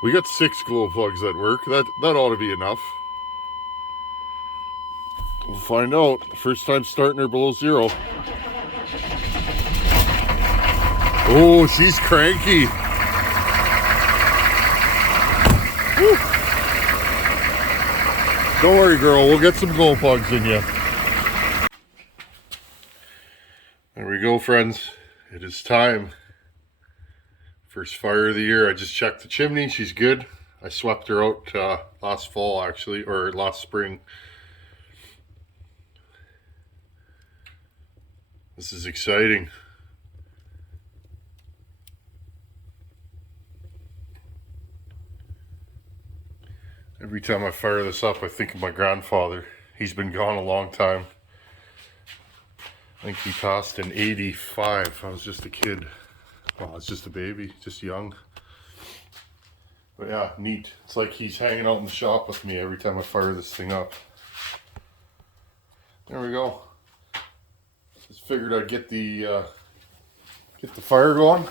We got 6 glow plugs that work. That ought to be enough. We'll find out. First time starting her below zero. Oh, she's cranky. Woo. Don't worry, girl. We'll get some glow plugs in you. There we go, friends. It is time. First fire of the year. I just checked the chimney. She's good. I swept her out last fall, actually, or last spring. This is exciting. Every time I fire this up, I think of my grandfather. He's been gone a long time. I think he passed in 85. I was just a kid. Well, I was just a baby, just young. But yeah, neat. It's like he's hanging out in the shop with me every time I fire this thing up. There we go. Just figured I'd get the fire going.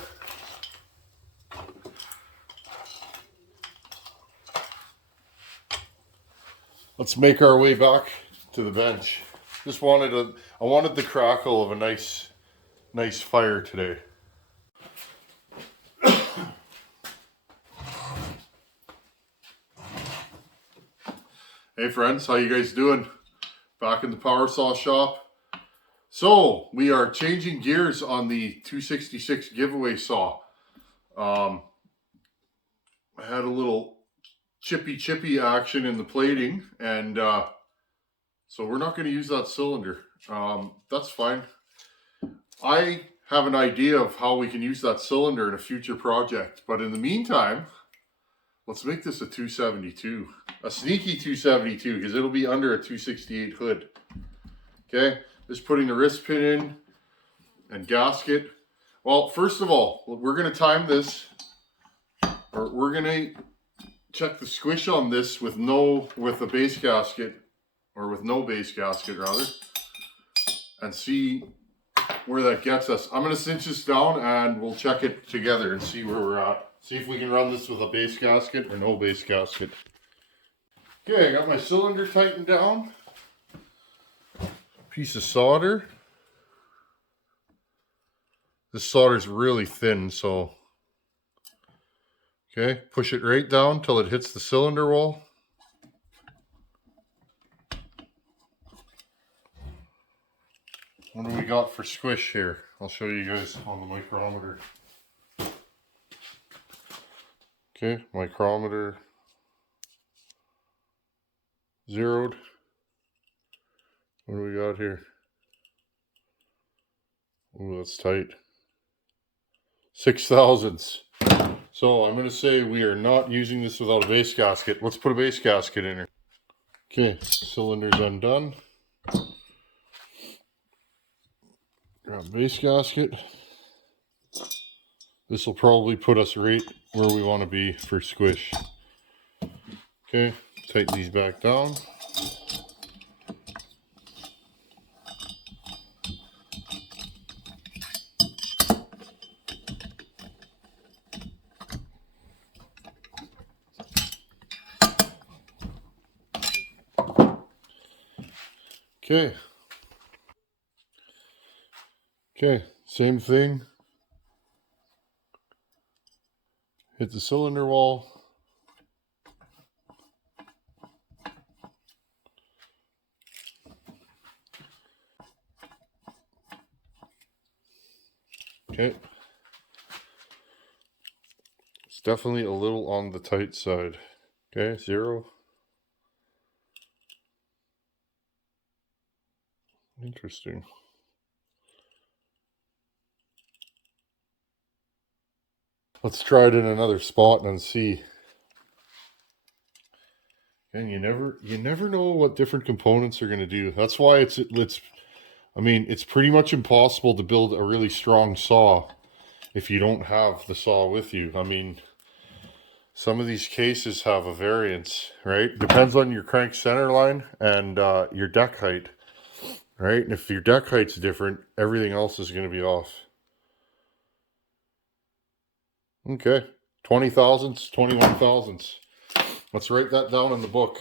Let's make our way back to the bench. I wanted the crackle of a nice fire today. Hey friends, how you guys doing? Back in the power saw shop. So we are changing gears on the 266 giveaway saw. I had a little chippy action in the plating, and so we're not going to use that cylinder. That's fine. I have an idea of how we can use that cylinder in a future project, but in the meantime, let's make this a 272. A sneaky 272, because it'll be under a 268 hood. Okay, just putting the wrist pin in and gasket. Well, first of all, we're going to time this, or we're going to check the squish on this with a base gasket, or with no base gasket rather, and see where that gets us. I'm going to cinch this down and we'll check it together and see where we're at. See if we can run this with a base gasket or no base gasket. Okay, I got my cylinder tightened down. Piece of solder. This solder's really thin, so okay, push it right down till it hits the cylinder wall. What do we got for squish here? I'll show you guys on the micrometer. Okay, micrometer zeroed. What do we got here? Oh, that's tight. 6 thousandths. So I'm going to say we are not using this without a base gasket. Let's put a base gasket in here. Okay, cylinder's undone. Grab base gasket. This will probably put us right where we want to be for squish. Okay, tighten these back down. Okay. Okay, same thing. Hit the cylinder wall. Okay. It's definitely a little on the tight side. Okay, 0. Interesting. Let's try it in another spot and see. And you never know what different components are going to do. That's why it's pretty much impossible to build a really strong saw if you don't have the saw with you. I mean, some of these cases have a variance, right? Depends on your crank center line and your deck height, right? And if your deck height's different, everything else is going to be off. Okay, 20 thousandths, 21 thousandths. Let's write that down in the book.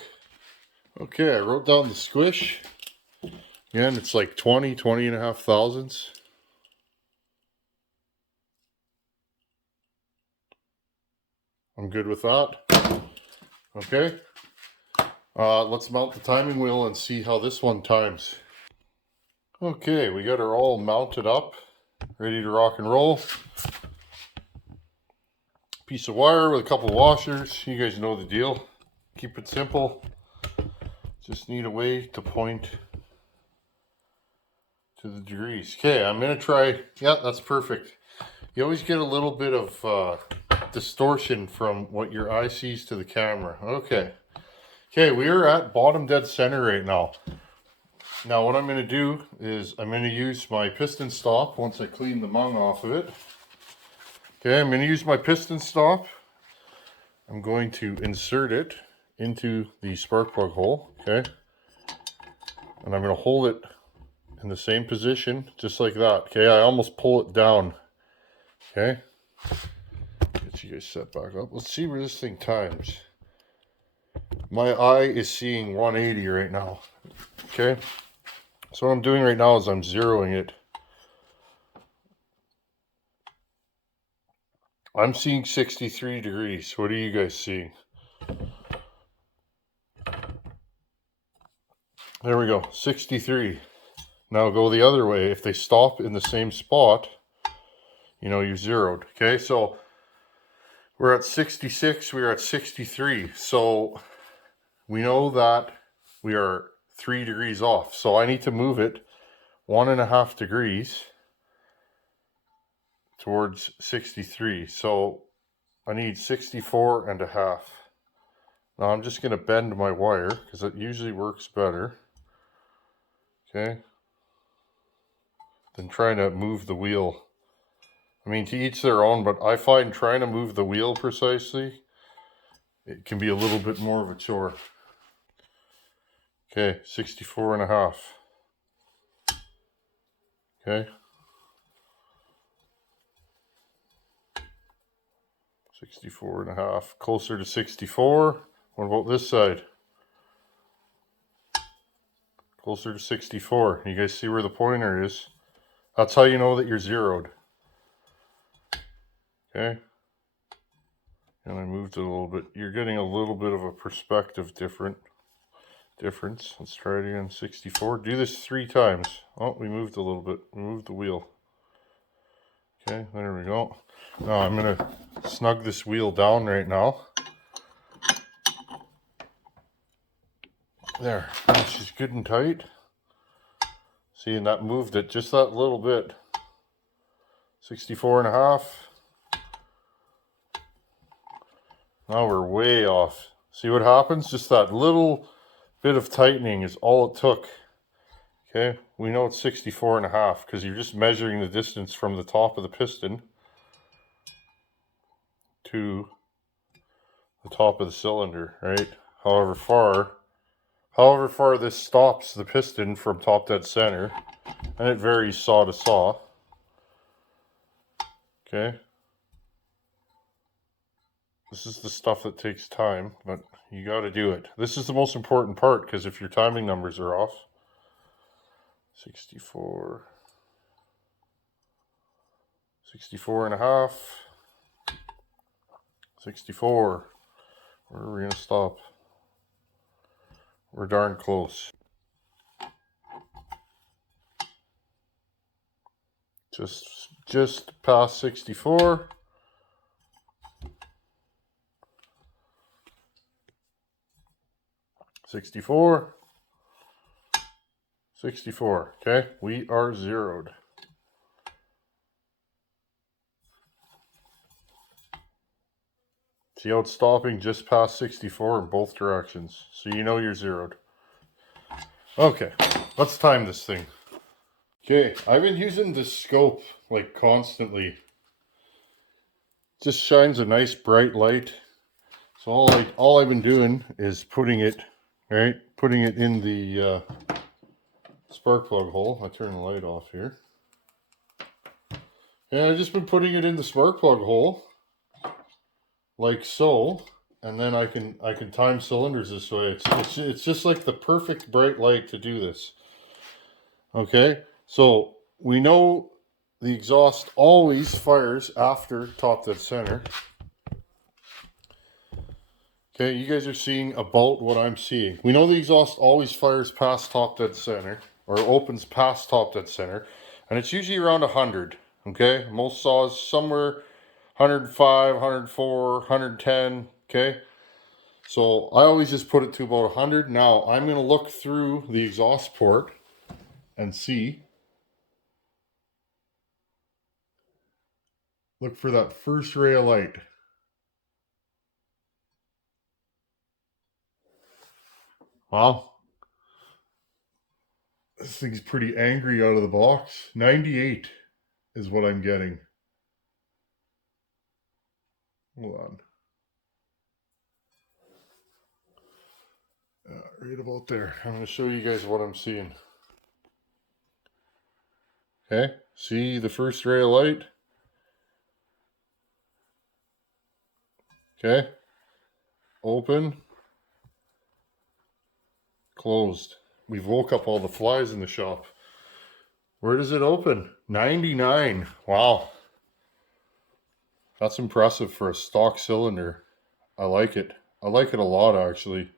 Okay, I wrote down the squish. Again, it's like 20 and a half thousandths. I'm good with that. Okay. Let's mount the timing wheel and see how this one times. Okay, we got her all mounted up, ready to rock and roll. Piece of wire with a couple washers. You guys know the deal. Keep it simple. Just need a way to point to the degrees. Okay, I'm going to try. Yeah, that's perfect. You always get a little bit of distortion from what your eye sees to the camera. Okay. Okay, we are at bottom dead center right now. Now what I'm going to do is I'm going to use my piston stop once I clean the mung off of it. Okay, I'm going to use my piston stop. I'm going to insert it into the spark plug hole. Okay. And I'm going to hold it in the same position, just like that. Okay, I almost pull it down. Okay. Get you guys set back up. Let's see where this thing times. My eye is seeing 180 right now. Okay. So what I'm doing right now is I'm zeroing it. I'm seeing 63 degrees. What are you guys seeing? There we go, 63. Now go the other way. If they stop in the same spot, you know you're zeroed. Okay, so we're at 66, we're at 63. So we know that we are 3 degrees off. So I need to move it 1.5 degrees towards 63. So I need 64.5. Now I'm just going to bend my wire because it usually works better. Okay. Than trying to move the wheel. I mean, to each their own, but I find trying to move the wheel precisely, it can be a little bit more of a chore. Okay, 64.5. Okay. 64.5. Closer to 64. What about this side? Closer to 64. You guys see where the pointer is? That's how you know that you're zeroed. Okay. And I moved it a little bit. You're getting a little bit of a perspective difference. Let's try it again. 64. Do this 3 times. Oh, we moved a little bit. We moved the wheel. Okay, there we go. Now I'm going to snug this wheel down right now. There. Now she's good and tight. See, and that moved it just that little bit. 64.5. Now we're way off. See what happens? Just that little bit of tightening is all it took. Okay, we know it's 64.5 because you're just measuring the distance from the top of the piston to the top of the cylinder, right? However far this stops the piston from top dead center, and it varies saw to saw. Okay. This is the stuff that takes time, but you got to do it. This is the most important part because if your timing numbers are off, 64, 64.5, 64. Where are we going to stop? We're darn close. Just past 64. 64. 64. Okay, we are zeroed. See how it's stopping just past 64 in both directions. So you know you're zeroed. Okay, let's time this thing. Okay, I've been using this scope like constantly. It just shines a nice bright light. So all I've been doing is putting it in the spark plug hole. I turn the light off here. And I've just been putting it in the spark plug hole. like so, and then I can time cylinders this way. It's just like the perfect bright light to do this. Okay, so we know the exhaust always fires after top dead center. Okay, you guys are seeing about what I'm seeing. We know the exhaust always fires past top dead center, or opens past top dead center, and it's usually around 100. Okay, most saws somewhere 105, 104, 110. Okay, so I always just put it to about 100. Now I'm going to look through the exhaust port and see. Look for that first ray of light. Wow. This thing's pretty angry out of the box. 98 is what I'm getting. Hold on. Right about there. I'm going to show you guys what I'm seeing. Okay, see the first ray of light? Okay, open, closed. We've woke up all the flies in the shop. Where does it open? 99. Wow. That's impressive for a stock cylinder. I like it. I like it a lot, actually.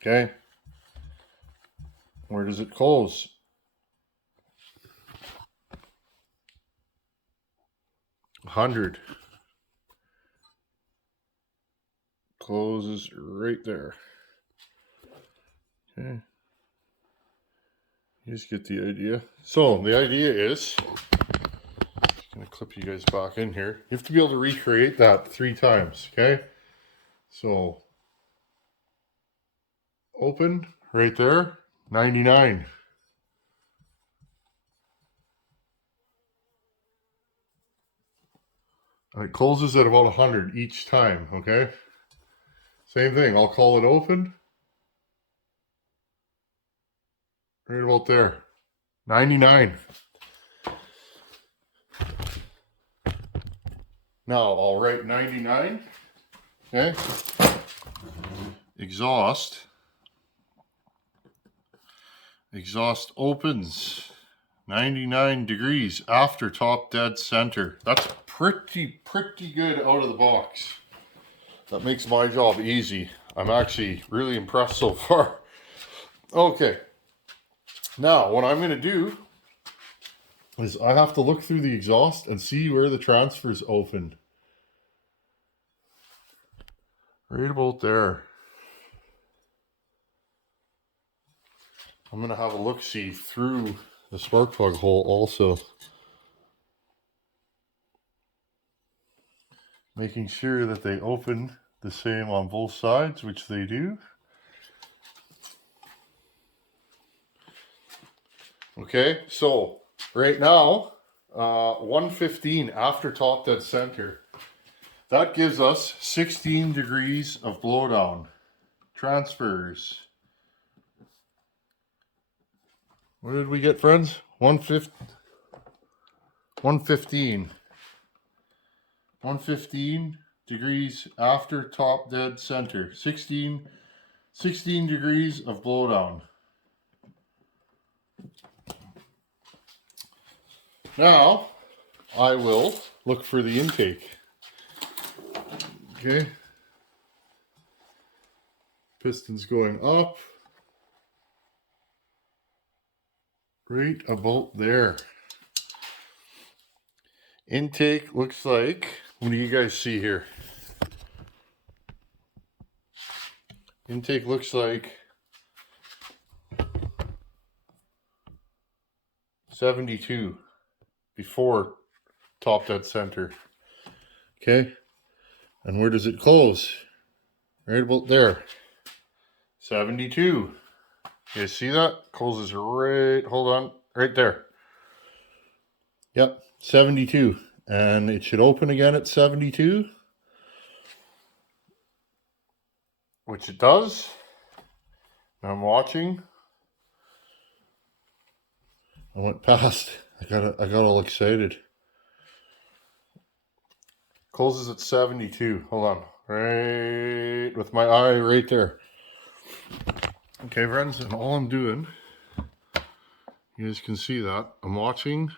Okay. Where does it close? 100. Closes right there. Okay. You just get the idea. So the idea is, just gonna clip you guys back in here. You have to be able to recreate that 3 times, okay? So open right there, 99. And it closes at about 100 each time, okay? Same thing, I'll call it open. Right about there, 99. Now I'll write 99, okay? Exhaust opens 99 degrees after top dead center. That's pretty good out of the box. That makes my job easy. I'm actually really impressed so far. Okay, now what I'm going to do is I have to look through the exhaust and see where the transfer's open. Right about there. I'm going to have a look-see through the spark plug hole also. Making sure that they open the same on both sides, which they do. Okay, so right now, 115 after top dead center. That gives us 16 degrees of blowdown. Transfers. What did we get, friends? 115. 115 degrees after top dead center. 16 degrees of blowdown. Now, I will look for the intake. Okay. Piston's going up. Right about there. Intake looks like, what do you guys see here? Intake looks like 72 before top dead center. Okay, and where does it close? Right about there. 72. You guys see that? Closes right, hold on, right there. Yep, 72. And it should open again at 72. Which it does. I'm watching. I went past. I got all excited. Closes at 72. Hold on. Right with my eye right there. Okay, friends, and all I'm doing, you guys can see that. I'm watching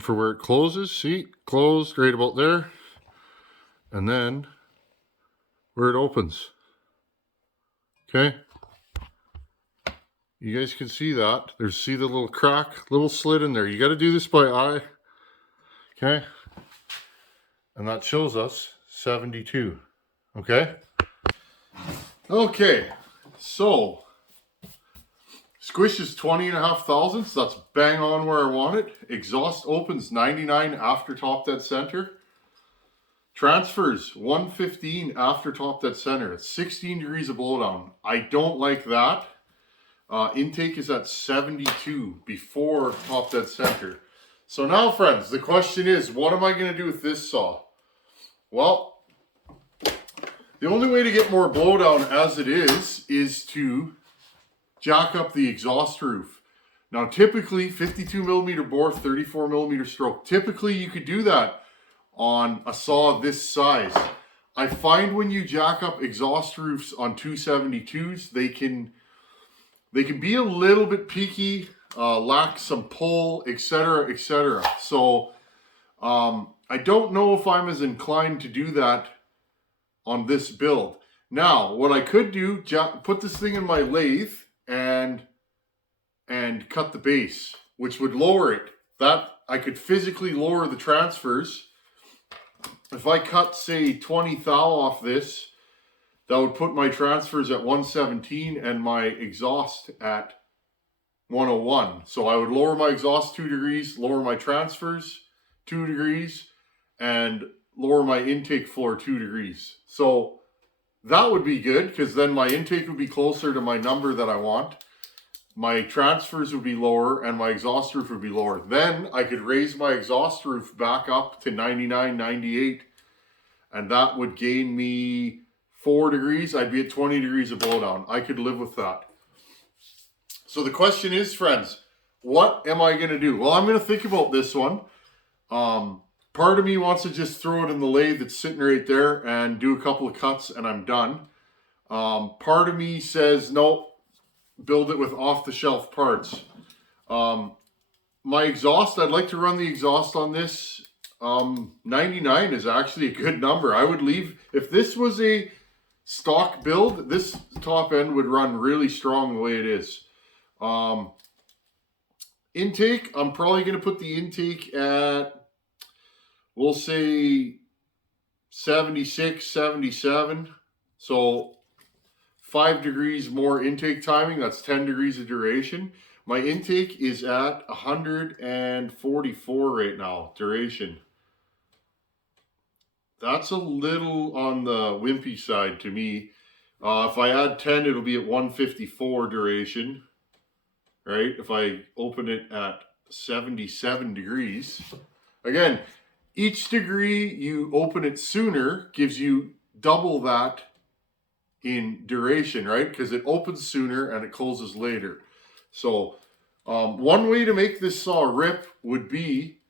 for where it closes. See, closed right about there. And then where it opens. Okay. You guys can see that. See the little crack, little slit in there. You got to do this by eye. Okay. And that shows us 72. Okay. Okay. So squish is 20,500. So that's bang on where I want it. Exhaust opens 99 after top dead center. Transfers 115 after top dead center. It's 16 degrees of blowdown. I don't like that. Intake is at 72 before top dead center. So now, friends, the question is, what am I going to do with this saw? Well, the only way to get more blowdown as it is to jack up the exhaust roof. Now, typically, 52 millimeter bore, 34 millimeter stroke. Typically, you could do that on a saw this size. I find when you jack up exhaust roofs on 272s, they can be a little bit peaky, lack some pull, etc., etc. So I don't know if I'm as inclined to do that on this build. Now, what I could do, put this thing in my lathe and cut the base, which would lower it. That I could physically lower the transfers. If I cut, say, 20 thou off this, that would put my transfers at 117 and my exhaust at 101. So I would lower my exhaust 2 degrees, lower my transfers 2 degrees, and lower my intake floor 2 degrees. So that would be good, because then my intake would be closer to my number that I want. My transfers would be lower and my exhaust roof would be lower. Then I could raise my exhaust roof back up to 99, 98, and that would gain me 4 degrees. I'd be at 20 degrees of blowdown. I could live with that. So the question is, friends, what am I going to do? Well, I'm going to think about this one. Part of me wants to just throw it in the lathe that's sitting right there and do a couple of cuts and I'm done. Part of me says, no, build it with off-the-shelf parts. My exhaust, I'd like to run the exhaust on this. 99 is actually a good number. I would leave, if this was a stock build, this top end would run really strong the way it is. Intake, I'm probably going to put the intake at, we'll say 76, 77. So 5 degrees more intake timing, that's 10 degrees of duration. My intake is at 144 right now, duration. That's a little on the wimpy side to me. If I add 10, it'll be at 154 duration, right? If I open it at 77 degrees. Again, each degree you open it sooner gives you double that in duration, right? Because it opens sooner and it closes later. So one way to make this saw rip would be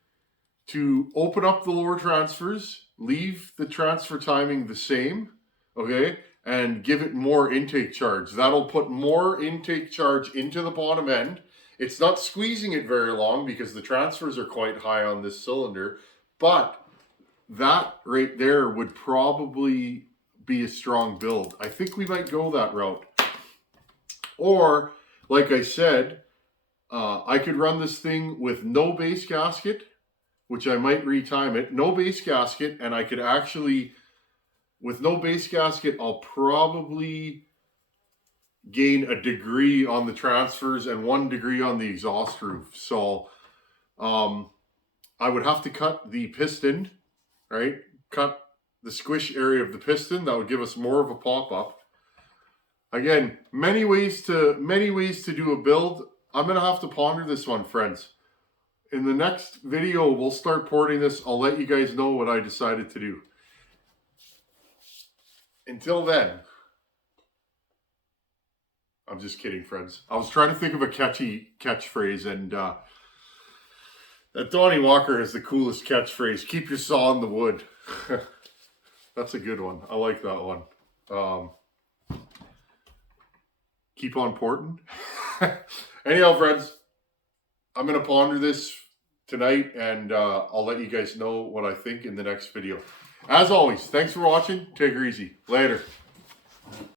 to open up the lower transfers, leave the transfer timing the same, okay, and give it more intake charge. That'll put more intake charge into the bottom end. It's not squeezing it very long because the transfers are quite high on this cylinder, but that right there would probably be a strong build. I think we might go that route. Or, like I said, I could run this thing with no base gasket, which I might retime it. No base gasket, and I could actually, with no base gasket, I'll probably gain a degree on the transfers and 1 degree on the exhaust roof. So I would have to cut the piston, right? Cut the squish area of the piston. That would give us more of a pop-up. Again, many ways to do a build. I'm going to have to ponder this one, friends. In the next video, we'll start porting this. I'll let you guys know what I decided to do. Until then, I'm just kidding, friends. I was trying to think of a catchy catchphrase, and That Donnie Walker has the coolest catchphrase. Keep your saw in the wood. That's a good one. I like that one. Keep on porting. Anyhow, friends, I'm going to ponder this tonight, and I'll let you guys know what I think in the next video. As always, thanks for watching. Take her easy. Later.